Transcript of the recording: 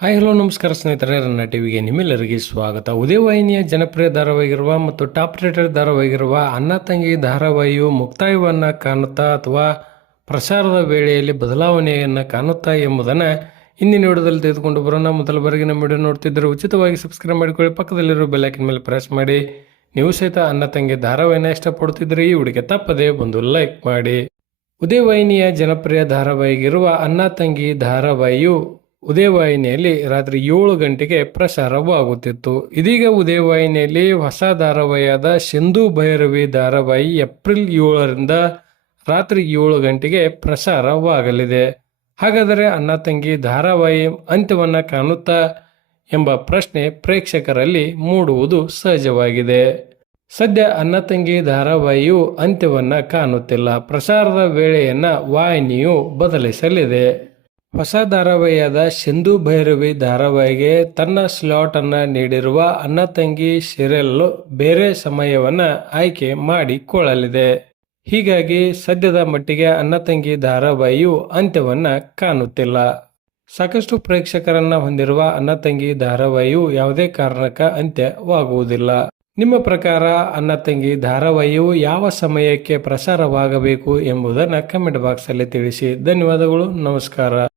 Hi hello ನಮಸ್ಕಾರ ಸ್ನೇಹಿತರೆ ರನ್ನ ಟಿವಿಗೆ ನಿಮ್ಮೆಲ್ಲರಿಗೆ ಸ್ವಾಗತ. ಉದಯವಾಹಿನಿಯ ಜನಪ್ರಿಯ ಧಾರಾವಾಹಿಗಿರುವ ಮತ್ತು ಟಾಪ್ ರೇಟೆಡ್ ಧಾರಾವಾಹಿಗಿರುವ ಅಣ್ಣ ತಂಗಿ ಧಾರಾವಾಹಿಯು ಮುಕ್ತಾಯವನ್ನು ಕಾಣುತ್ತಾ ಅಥವಾ ಪ್ರಸಾರದ ವೇಳೆಯಲ್ಲಿ ಬದಲಾವಣೆಯನ್ನು ಕಾಣುತ್ತಾ ಎಂಬುದನ್ನು ಇಂದಿನ ವಿಡಿಯೋದಲ್ಲಿ ತೆಗೆದುಕೊಂಡು ಬರೋಣ. ಮೊದಲ ಬಾರಿಗೆ ನಮ್ಮ ವಿಡಿಯೋ ನೋಡ್ತಿದ್ದರೆ ಉಚಿತವಾಗಿ ಸಬ್ಸ್ಕ್ರೈಬ್ ಮಾಡಿಕೊಳ್ಳಿ. ಪಕ್ಕದಲ್ಲಿರೋ ಬೆಲ್ಲಾಕಿನ ಮೇಲೆ ಪ್ರೆಸ್ ಮಾಡಿ. ನೀವು ಸಹಿತ ಅನ್ನ ತಂಗಿ ಧಾರಾವಾಹಿನ ಇಷ್ಟಪಡ್ತಿದ್ರೆ ಈ ಹುಡುಗಿ ತಪ್ಪದೇ ಬಂದು ಲೈಕ್ ಮಾಡಿ. ಉದಯವಾಹಿನಿಯ ಜನಪ್ರಿಯ ಧಾರಾವಾಹಿಗಿರುವ ಅಣ್ಣ ತಂಗಿ ಧಾರಾವಾಹಿಯು ಉದಯವಾಹಿನಿಯಲ್ಲಿ ರಾತ್ರಿ ಏಳು ಗಂಟೆಗೆ ಪ್ರಸಾರವಾಗುತ್ತಿತ್ತು. ಇದೀಗ ಉದಯವಾಹಿನಿಯಲ್ಲಿ ಹೊಸ ಧಾರಾವಾಹಿಯಾದ ಸಿಂಧು ಭೈರವಿ ಧಾರಾವಾಹಿ ಏಪ್ರಿಲ್ ಏಳರಿಂದ ರಾತ್ರಿ ಏಳು ಗಂಟೆಗೆ ಪ್ರಸಾರವಾಗಲಿದೆ. ಹಾಗಾದರೆ ಅಣ್ಣ ತಂಗಿ ಧಾರಾವಾಹಿ ಅಂತ್ಯವನ್ನು ಕಾಣುತ್ತಾ ಎಂಬ ಪ್ರಶ್ನೆ ಪ್ರೇಕ್ಷಕರಲ್ಲಿ ಮೂಡುವುದು ಸಹಜವಾಗಿದೆ. ಸದ್ಯ ಅಣ್ಣ ತಂಗಿ ಧಾರಾವಾಹಿಯು ಅಂತ್ಯವನ್ನು ಕಾಣುತ್ತಿಲ್ಲ. ಪ್ರಸಾರದ ವೇಳೆಯನ್ನು ವಾಹಿನಿಯು ಬದಲಿಸಲಿದೆ. ಹೊಸ ಧಾರಾವಾಹಿಯಾದ ಸಿಂಧು ಭೈರವಿ ಧಾರಾವಾಹಿಗೆ ತನ್ನ ಸ್ಲಾಟ್ ಅನ್ನು ನೀಡಿರುವ ಅನ್ನ ತಂಗಿ ಸೀರಿಯಲ್ ಬೇರೆ ಸಮಯವನ್ನ ಆಯ್ಕೆ ಮಾಡಿಕೊಳ್ಳಲಿದೆ. ಹೀಗಾಗಿ ಸದ್ಯದ ಮಟ್ಟಿಗೆ ಅನ್ನ ತಂಗಿ ಧಾರಾವಾಹಿಯು ಅಂತ್ಯವನ್ನ ಕಾಣುತ್ತಿಲ್ಲ. ಸಾಕಷ್ಟು ಪ್ರೇಕ್ಷಕರನ್ನ ಹೊಂದಿರುವ ಅನ್ನ ತಂಗಿ ಧಾರಾವಾಹಿಯು ಯಾವುದೇ ಕಾರಣಕ್ಕ ಅಂತ್ಯವಾಗುವುದಿಲ್ಲ. ನಿಮ್ಮ ಪ್ರಕಾರ ಅನ್ನ ತಂಗಿ ಧಾರಾವಾಹಿಯು ಯಾವ ಸಮಯಕ್ಕೆ ಪ್ರಸಾರವಾಗಬೇಕು ಎಂಬುದನ್ನು ಕಮೆಂಟ್ ಬಾಕ್ಸಲ್ಲಿ ತಿಳಿಸಿ. ಧನ್ಯವಾದಗಳು, ನಮಸ್ಕಾರ.